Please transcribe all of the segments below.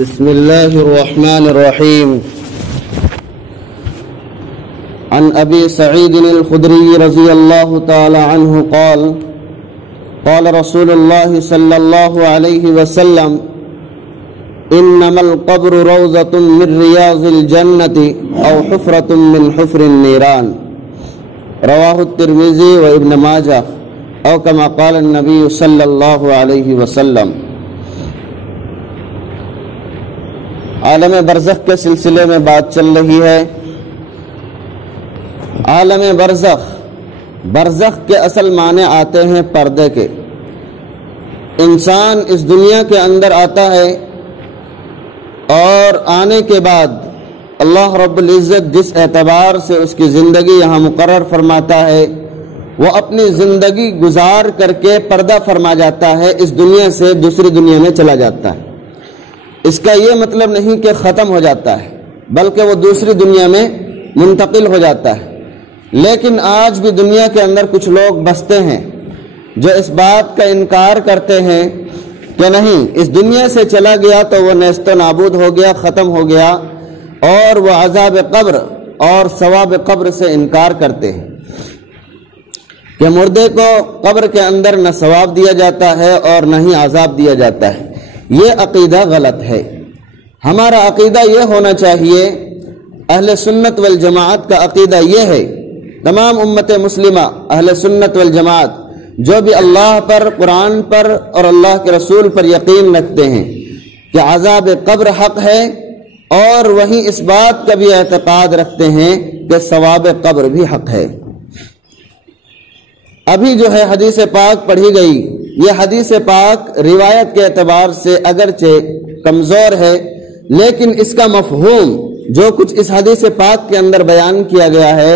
بسم الله الرحمن الرحيم. عن أبي سعيد الخدري رضي الله تعالى عنه قال قال رسول الله صلى الله عليه وسلم إنما القبر روضة من رياض الجنة أو حفرة من حفر النيران. رواه الترمذي وابن ماجه أو كما قال النبي صلى الله عليه وسلم. عالم برزخ کے سلسلے میں بات چل رہی ہے. عالم برزخ کے اصل معنی آتے ہیں پردے کے. انسان اس دنیا کے اندر آتا ہے اور آنے کے بعد اللہ رب العزت جس اعتبار سے اس کی زندگی یہاں مقرر فرماتا ہے وہ اپنی زندگی گزار کر کے پردہ فرما جاتا ہے، اس دنیا سے دوسری دنیا میں چلا جاتا ہے. اس کا یہ مطلب نہیں کہ ختم ہو جاتا ہے، بلکہ وہ دوسری دنیا میں منتقل ہو جاتا ہے. لیکن آج بھی دنیا کے اندر کچھ لوگ بستے ہیں جو اس بات کا انکار کرتے ہیں کہ نہیں، اس دنیا سے چلا گیا تو وہ نیست و نابود ہو گیا، ختم ہو گیا، اور وہ عذاب قبر اور ثواب قبر سے انکار کرتے ہیں کہ مردے کو قبر کے اندر نہ ثواب دیا جاتا ہے اور نہ ہی عذاب دیا جاتا ہے. یہ عقیدہ غلط ہے. ہمارا عقیدہ یہ ہونا چاہیے، اہل سنت والجماعت کا عقیدہ یہ ہے، تمام امت مسلمہ اہل سنت والجماعت جو بھی اللہ پر، قرآن پر اور اللہ کے رسول پر یقین رکھتے ہیں کہ عذاب قبر حق ہے، اور وہیں اس بات کا بھی اعتقاد رکھتے ہیں کہ ثواب قبر بھی حق ہے. ابھی جو ہے حدیث پاک پڑھی گئی، یہ حدیث پاک روایت کے اعتبار سے اگرچہ کمزور ہے، لیکن اس کا مفہوم جو کچھ اس حدیث پاک کے اندر بیان کیا گیا ہے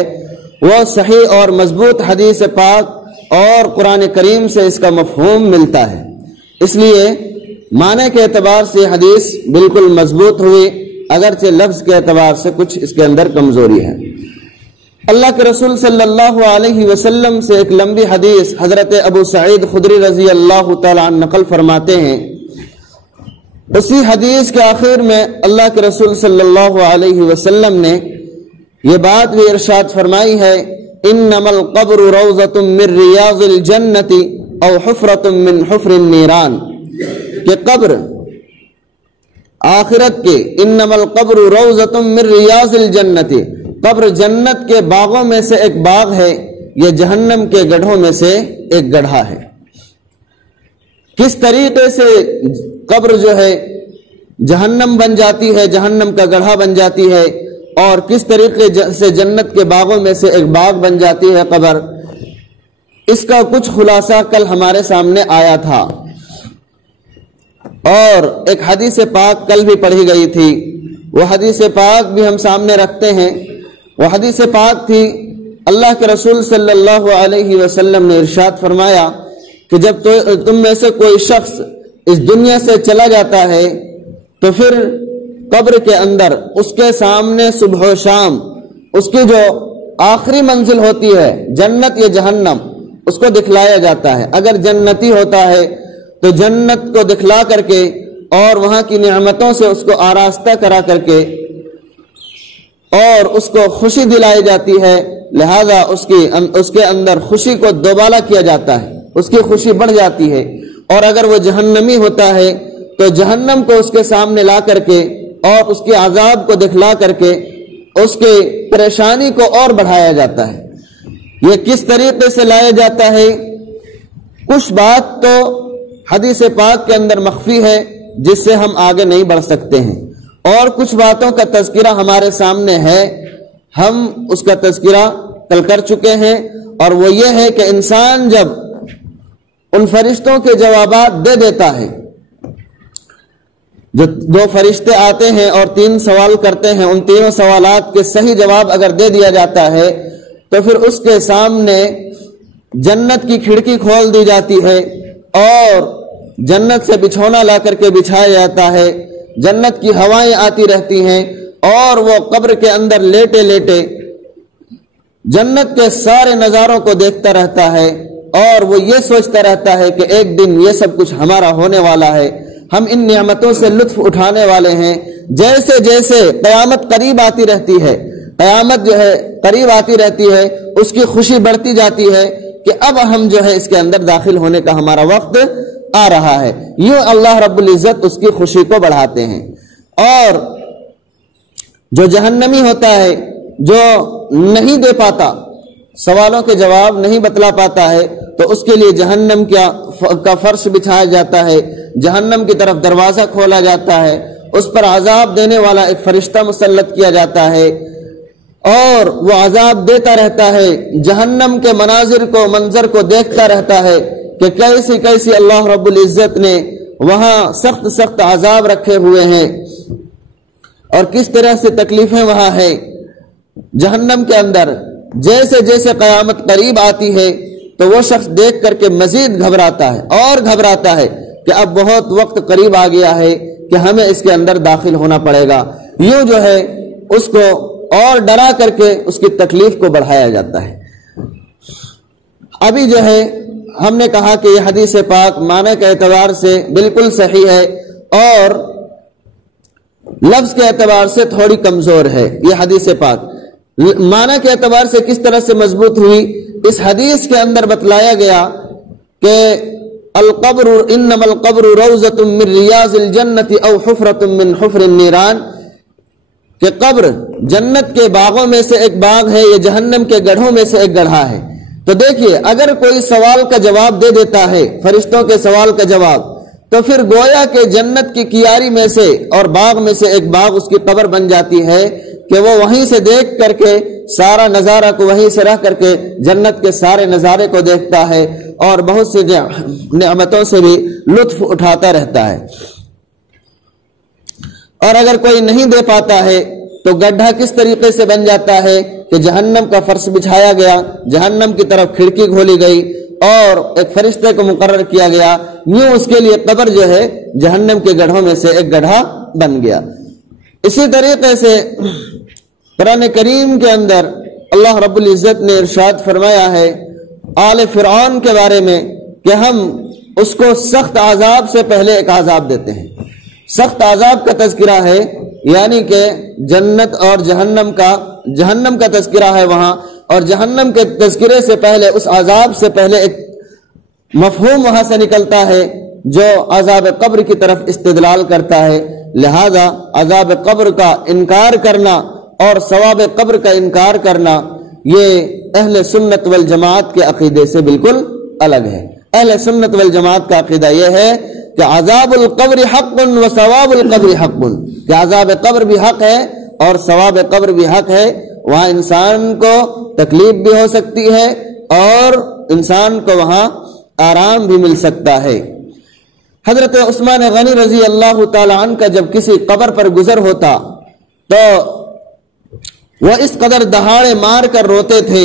وہ صحیح اور مضبوط حدیث پاک اور قرآن کریم سے اس کا مفہوم ملتا ہے. اس لیے معنی کے اعتبار سے حدیث بالکل مضبوط ہوئی، اگرچہ لفظ کے اعتبار سے کچھ اس کے اندر کمزوری ہے. اللہ کے رسول صلی اللہ علیہ وسلم سے ایک لمبی حدیث حضرت ابو سعید خدری رضی اللہ تعالیٰ عنہ نقل فرماتے ہیں. اسی حدیث کے آخر میں اللہ کے رسول صلی اللہ علیہ وسلم نے یہ بات بھی ارشاد فرمائی ہے، انما القبر روضۃ من ریاض الجنۃ او حفرۃ من حفر النیران، کہ قبر آخرت کے انما القبر روضۃ من ریاض الجنۃ، قبر جنت کے باغوں میں سے ایک باغ ہے، یہ جہنم کے گڑھوں میں سے ایک گڑھا ہے. کس طریقے سے قبر جو ہے جہنم بن جاتی ہے، جہنم کا گڑھا بن جاتی ہے، اور کس طریقے سے جنت کے باغوں میں سے ایک باغ بن جاتی ہے قبر، اس کا کچھ خلاصہ کل ہمارے سامنے آیا تھا. اور ایک حدیث پاک کل بھی پڑھی گئی تھی، وہ حدیث پاک بھی ہم سامنے رکھتے ہیں. وہ حدیث پاک تھی، اللہ کے رسول صلی اللہ علیہ وسلم نے ارشاد فرمایا کہ جب تم میں سے کوئی شخص اس دنیا سے چلا جاتا ہے تو پھر قبر کے اندر اس کے سامنے صبح و شام اس کی جو آخری منزل ہوتی ہے، جنت یا جہنم، اس کو دکھلایا جاتا ہے. اگر جنتی ہوتا ہے تو جنت کو دکھلا کر کے اور وہاں کی نعمتوں سے اس کو آراستہ کرا کر کے اور اس کو خوشی دلائی جاتی ہے، لہذا اس کے اندر خوشی کو دوبالا کیا جاتا ہے، اس کی خوشی بڑھ جاتی ہے. اور اگر وہ جہنمی ہوتا ہے تو جہنم کو اس کے سامنے لا کر کے اور اس کے عذاب کو دکھلا کر کے اس کے پریشانی کو اور بڑھایا جاتا ہے. یہ کس طریقے سے لایا جاتا ہے؟ کچھ بات تو حدیث پاک کے اندر مخفی ہے جس سے ہم آگے نہیں بڑھ سکتے ہیں، اور کچھ باتوں کا تذکرہ ہمارے سامنے ہے، ہم اس کا تذکرہ کل کر چکے ہیں. اور وہ یہ ہے کہ انسان جب ان فرشتوں کے جوابات دے دیتا ہے، جو دو فرشتے آتے ہیں اور 3 سوال کرتے ہیں، ان تینوں سوالات کے صحیح جواب اگر دے دیا جاتا ہے تو پھر اس کے سامنے جنت کی کھڑکی کھول دی جاتی ہے اور جنت سے بچھونا لا کر کے بچھایا جاتا ہے، جنت کی ہوائیں آتی رہتی ہیں، اور وہ قبر کے اندر لیٹے لیٹے جنت کے سارے نظاروں کو دیکھتا رہتا ہے، اور وہ یہ سوچتا رہتا ہے کہ ایک دن یہ سب کچھ ہمارا ہونے والا ہے. ہم ان نعمتوں سے لطف اٹھانے والے ہیں۔ جیسے جیسے قیامت قریب آتی رہتی ہے، قیامت جو ہے قریب آتی رہتی ہے، اس کی خوشی بڑھتی جاتی ہے کہ اب ہم جو ہے اس کے اندر داخل ہونے کا ہمارا وقت آ رہا ہے۔ یوں اللہ رب العزت اس کی خوشی کو بڑھاتے ہیں۔ اور جو جہنمی ہوتا ہے، جو نہیں دے پاتا، سوالوں کے جواب نہیں بتلا پاتا ہے، تو اس کے لیے جہنم کا فرش بچھایا جاتا ہے، جہنم کی طرف دروازہ کھولا جاتا ہے، اس پر عذاب دینے والا ایک فرشتہ مسلط کیا جاتا ہے، اور وہ عذاب دیتا رہتا ہے، جہنم کے منظر کو دیکھتا رہتا ہے کہ کیسی کیسی اللہ رب العزت نے وہاں سخت سخت عذاب رکھے ہوئے ہیں اور کس طرح سے تکلیفیں وہاں ہیں جہنم کے اندر۔ جیسے جیسے قیامت قریب آتی ہے تو وہ شخص دیکھ کر کے مزید گھبراتا ہے اور گھبراتا ہے کہ اب بہت وقت قریب آ گیا ہے کہ ہمیں اس کے اندر داخل ہونا پڑے گا۔ یوں جو ہے اس کو اور ڈرا کر کے اس کی تکلیف کو بڑھایا جاتا ہے۔ ابھی جو ہے ہم نے کہا کہ یہ حدیث پاک معنی کے اعتبار سے بالکل صحیح ہے اور لفظ کے اعتبار سے تھوڑی کمزور ہے۔ یہ حدیث پاک معنی کے اعتبار سے کس طرح سے مضبوط ہوئی؟ اس حدیث کے اندر بتلایا گیا کہ القبر انما القبر روضۃ من ریاض الجنۃ او حفرۃ من حفر النیران، کہ قبر جنت کے باغوں میں سے ایک باغ ہے، یہ جہنم کے گڑھوں میں سے ایک گڑھا ہے۔ تو دیکھیے، اگر کوئی سوال کا جواب دے دیتا ہے، فرشتوں کے سوال کا جواب، تو پھر گویا کہ جنت کی کیاری میں سے اور باغ میں سے ایک باغ اس کی قبر بن جاتی ہے کہ وہ وہیں سے دیکھ کر کے سارا نظارہ کو وہیں سے رہ کر کے جنت کے سارے نظارے کو دیکھتا ہے اور بہت سی نعمتوں سے بھی لطف اٹھاتا رہتا ہے۔ اور اگر کوئی نہیں دے پاتا ہے تو گڈھا کس طریقے سے بن جاتا ہے کہ جہنم کا فرش بچھایا گیا، جہنم کی طرف کھڑکی کھولی گئی اور ایک فرشتے کو مقرر کیا گیا، یوں اس کے لیے قبر جو ہے جہنم کے گڑھوں میں سے ایک گڑھا بن گیا۔ اسی طریقے سے قرآن کریم کے اندر اللہ رب العزت نے ارشاد فرمایا ہے آل فرعون کے بارے میں کہ ہم اس کو سخت عذاب سے پہلے ایک عذاب دیتے ہیں۔ سخت عذاب کا تذکرہ ہے، یعنی کہ جنت اور جہنم کا تذکرہ ہے وہاں، اور جہنم کے تذکرے سے پہلے اس عذاب سے پہلے ایک مفہوم وہاں سے نکلتا ہے جو عذاب قبر کی طرف استدلال کرتا ہے۔ لہذا عذاب قبر کا انکار کرنا اور ثواب قبر کا انکار کرنا یہ اہل سنت والجماعت کے عقیدے سے بالکل الگ ہے۔ اہل سنت والجماعت کا عقیدہ یہ ہے کہ عذاب القبر حق و ثواب القبر حق، کہ عذاب قبر بھی حق ہے اور ثواب قبر بھی حق ہے۔ وہاں انسان کو تکلیف بھی ہو سکتی ہے اور انسان کو وہاں آرام بھی مل سکتا ہے۔ حضرت عثمان غنی رضی اللہ تعالی عنہ کا جب کسی قبر پر گزر ہوتا تو وہ اس قدر دہاڑے مار کر روتے تھے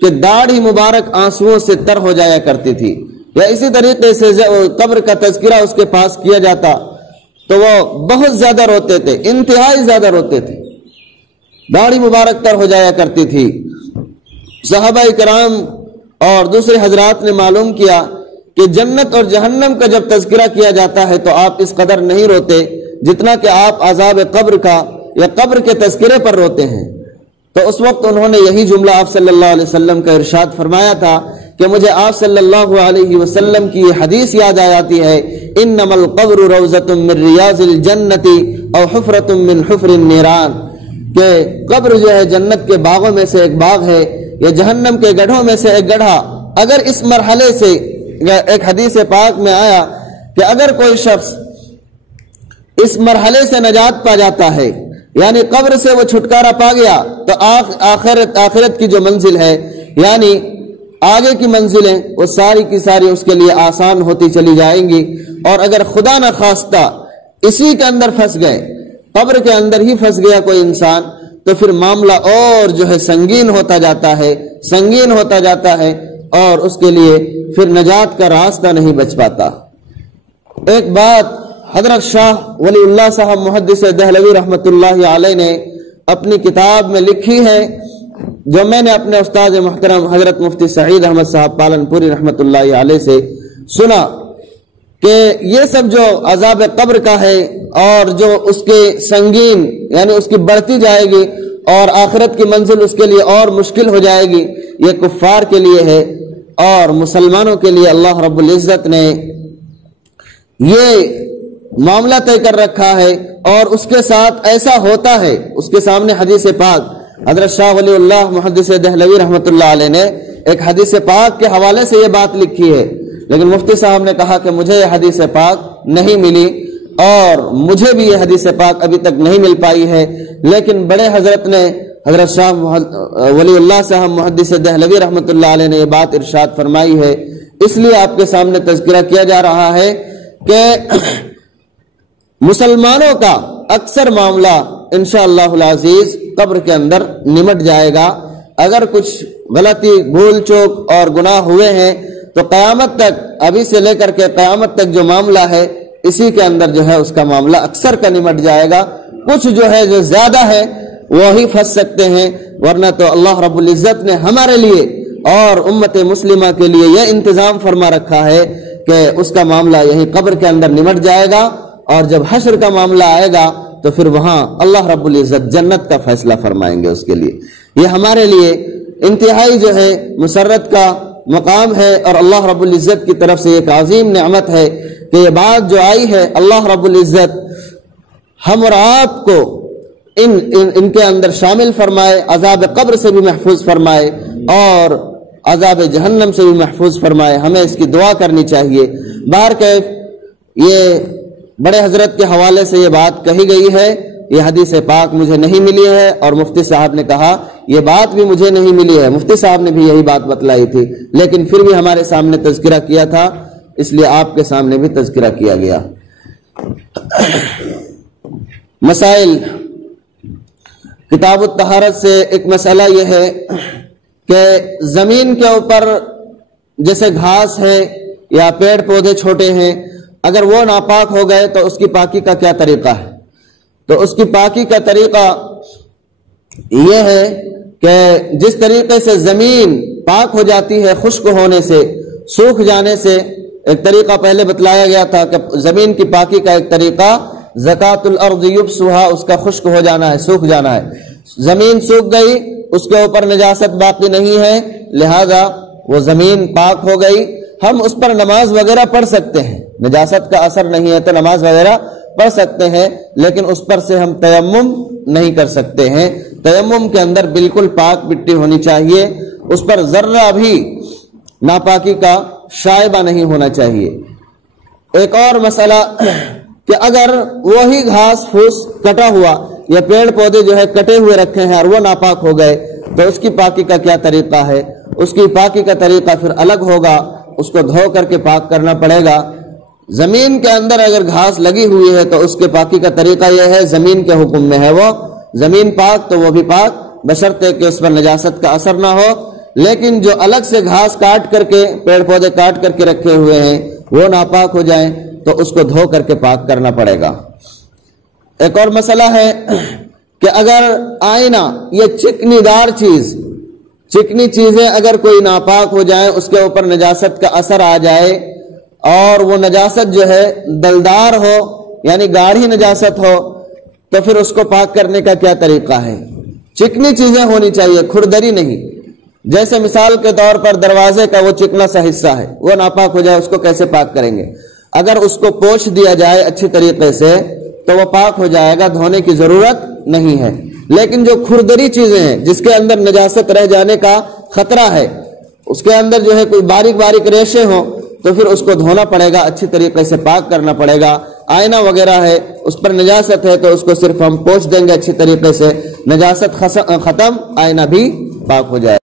کہ داڑھی مبارک آنسوؤں سے تر ہو جایا کرتی تھی، یا اسی طریقے سے قبر کا تذکرہ اس کے پاس کیا جاتا تو وہ بہت زیادہ روتے تھے، انتہائی زیادہ روتے تھے، داڑھی مبارک تر ہو جایا کرتی تھی۔ صحابہ کرام اور دوسرے حضرات نے معلوم کیا کہ جنت اور جہنم کا جب تذکرہ کیا جاتا ہے تو آپ اس قدر نہیں روتے جتنا کہ آپ عذاب قبر کا یا قبر کے تذکرے پر روتے ہیں۔ تو اس وقت انہوں نے یہی جملہ آپ صلی اللہ علیہ وسلم کا ارشاد فرمایا تھا کہ مجھے آپ صلی اللہ علیہ وسلم کی یہ حدیث یاد آ جاتی ہے انما القبر روضۃ من ریاض الجنۃ او حفرۃ من حفر النیران، کہ قبر جو ہے جنت کے باغوں میں سے ایک باغ ہے یا جہنم کے گڑھوں میں سے ایک گڑھا۔ اگر اس مرحلے سے ایک حدیث پاک میں آیا کہ اگر کوئی شخص اس مرحلے سے نجات پا جاتا ہے، یعنی قبر سے وہ چھٹکارا پا گیا، تو آخرت کی جو منزل ہے، یعنی آگے کی منزلیں، وہ ساری کی ساری اس کے لیے آسان ہوتی چلی جائیں گی۔ اور اگر خدا نہ خواستہ اسی کے اندر پھنس گئے، قبر کے اندر ہی پھنس گیا کوئی انسان، تو پھر معاملہ اور جو ہے سنگین ہوتا جاتا ہے اور اس کے لیے پھر نجات کا راستہ نہیں بچ پاتا۔ ایک بات حضرت شاہ ولی اللہ صاحب محدث دہلوی رحمۃ اللہ علیہ نے اپنی کتاب میں لکھی ہے، جو میں نے اپنے استاد محترم حضرت مفتی سعید احمد صاحب پالن پوری رحمۃ اللہ علیہ سے سنا کہ یہ سب جو عذاب قبر کا ہے اور جو اس کے سنگین یعنی اس کی بڑھتی جائے گی اور آخرت کی منزل اس کے لیے اور مشکل ہو جائے گی، یہ کفار کے لیے ہے، اور مسلمانوں کے لیے اللہ رب العزت نے یہ معاملہ طے کر رکھا ہے، اور اس کے ساتھ ایسا ہوتا ہے۔ اس کے سامنے حدیث پاک حضرت شاہ ولی اللہ محدث دہلوی رحمۃ اللہ علیہ نے ایک حدیث پاک کے حوالے سے یہ بات لکھی ہے، لیکن مفتی صاحب نے کہا کہ مجھے یہ حدیث پاک نہیں ملی اور مجھے بھی یہ حدیث پاک ابھی تک نہیں مل پائی ہے، لیکن بڑے حضرت نے حضرت شاہ ولی اللہ صاحب محدث دہلوی رحمۃ اللہ علیہ نے یہ بات ارشاد فرمائی ہے، اس لیے آپ کے سامنے تذکرہ کیا جا رہا ہے کہ مسلمانوں کا اکثر معاملہ انشاءاللہ العزیز قبر کے اندر نمٹ جائے گا۔ اگر کچھ غلطی بھول چوک اور گناہ ہوئے ہیں تو قیامت تک، ابھی سے لے کر کے قیامت تک جو معاملہ ہے اسی کے اندر جو ہے اس کا معاملہ اکثر کا نمٹ جائے گا۔ کچھ جو ہے جو زیادہ ہے وہی پھنس سکتے ہیں، ورنہ تو اللہ رب العزت نے ہمارے لیے اور امت مسلمہ کے لیے یہ انتظام فرما رکھا ہے کہ اس کا معاملہ یہی قبر کے اندر نمٹ جائے گا، اور جب حشر کا معاملہ آئے گا تو پھر وہاں اللہ رب العزت جنت کا فیصلہ فرمائیں گے اس کے لیے۔ یہ ہمارے لیے انتہائی جو ہے مسرت کا مقام ہے، اور اللہ رب العزت کی طرف سے ایک عظیم نعمت ہے کہ یہ بات جو آئی ہے اللہ رب العزت ہم اور آپ کو ان کے اندر شامل فرمائے، عذاب قبر سے بھی محفوظ فرمائے اور عذاب جہنم سے بھی محفوظ فرمائے۔ ہمیں اس کی دعا کرنی چاہیے۔ بہرکیف یہ بڑے حضرت کے حوالے سے یہ بات کہی گئی ہے، یہ حدیث پاک مجھے نہیں ملی ہے، اور مفتی صاحب نے کہا یہ بات بھی مجھے نہیں ملی ہے، مفتی صاحب نے بھی یہی بات بتلائی تھی، لیکن پھر بھی ہمارے سامنے تذکرہ کیا تھا، اس لیے آپ کے سامنے بھی تذکرہ کیا گیا۔ مسائل کتاب الطہارت سے ایک مسئلہ یہ ہے کہ زمین کے اوپر جیسے گھاس ہے یا پیڑ پودے چھوٹے ہیں، اگر وہ ناپاک ہو گئے تو اس کی پاکی کا کیا طریقہ ہے؟ تو اس کی پاکی کا طریقہ یہ ہے کہ جس طریقے سے زمین پاک ہو جاتی ہے خشک ہونے سے، سوکھ جانے سے، ایک طریقہ پہلے بتلایا گیا تھا کہ زمین کی پاکی کا ایک طریقہ زکاۃ الارض یبسھا، اس کا خشک ہو جانا ہے، سوکھ جانا ہے۔ زمین سوکھ گئی، اس کے اوپر نجاست باقی نہیں ہے، لہذا وہ زمین پاک ہو گئی، ہم اس پر نماز وغیرہ پڑھ سکتے ہیں، نجاست کا اثر نہیں ہے تو نماز وغیرہ پڑھ سکتے ہیں، لیکن اس پر سے ہم تیمم نہیں کر سکتے ہیں۔ تیمم کے اندر بالکل پاک مٹی ہونی چاہیے، اس پر ذرہ بھی ناپاکی کا شائبہ نہیں ہونا چاہیے۔ ایک اور مسئلہ کہ اگر وہی گھاس پھوس کٹا ہوا یا پیڑ پودے جو ہے کٹے ہوئے رکھے ہیں اور وہ ناپاک ہو گئے تو اس کی پاکی کا کیا طریقہ ہے؟ اس کی پاکی کا طریقہ پھر الگ ہوگا، اس کو دھو کر کے پاک کرنا پڑے گا۔ زمین کے اندر اگر گھاس لگی ہوئی ہے تو اس کے پاکی کا طریقہ یہ ہے، زمین کے حکم میں ہے، وہ زمین پاک تو وہ بھی پاک، بشرطے کہ اس پر نجاست کا اثر نہ ہو۔ لیکن جو الگ سے گھاس کاٹ کر کے، پیڑ پودے کاٹ کر کے رکھے ہوئے ہیں وہ ناپاک ہو جائیں تو اس کو دھو کر کے پاک کرنا پڑے گا۔ ایک اور مسئلہ ہے کہ اگر آئینہ، یہ چکنی دار چیز، چکنی چیزیں اگر کوئی ناپاک ہو جائیں، اس کے اوپر نجاست کا اثر آ جائے اور وہ نجاست جو ہے دلدار ہو یعنی گاڑھی نجاست ہو تو پھر اس کو پاک کرنے کا کیا طریقہ ہے؟ چکنی چیزیں ہونی چاہیے، کھردری نہیں۔ جیسے مثال کے طور پر دروازے کا وہ چکنا سا حصہ ہے، وہ ناپاک ہو جائے، اس کو کیسے پاک کریں گے؟ اگر اس کو پوچھ دیا جائے اچھی طریقے سے تو وہ پاک ہو جائے گا، دھونے کی ضرورت نہیں ہے۔ لیکن جو کھردری چیزیں ہیں جس کے اندر نجاست رہ جانے کا خطرہ ہے، اس کے اندر جو ہے کوئی باریک باریک ریشے ہوں تو پھر اس کو دھونا پڑے گا، اچھی طریقے سے پاک کرنا پڑے گا۔ آئینہ وغیرہ ہے، اس پر نجاست ہے تو اس کو صرف ہم پوچھ دیں گے اچھی طریقے سے، نجاست ختم، آئینہ بھی پاک ہو جائے۔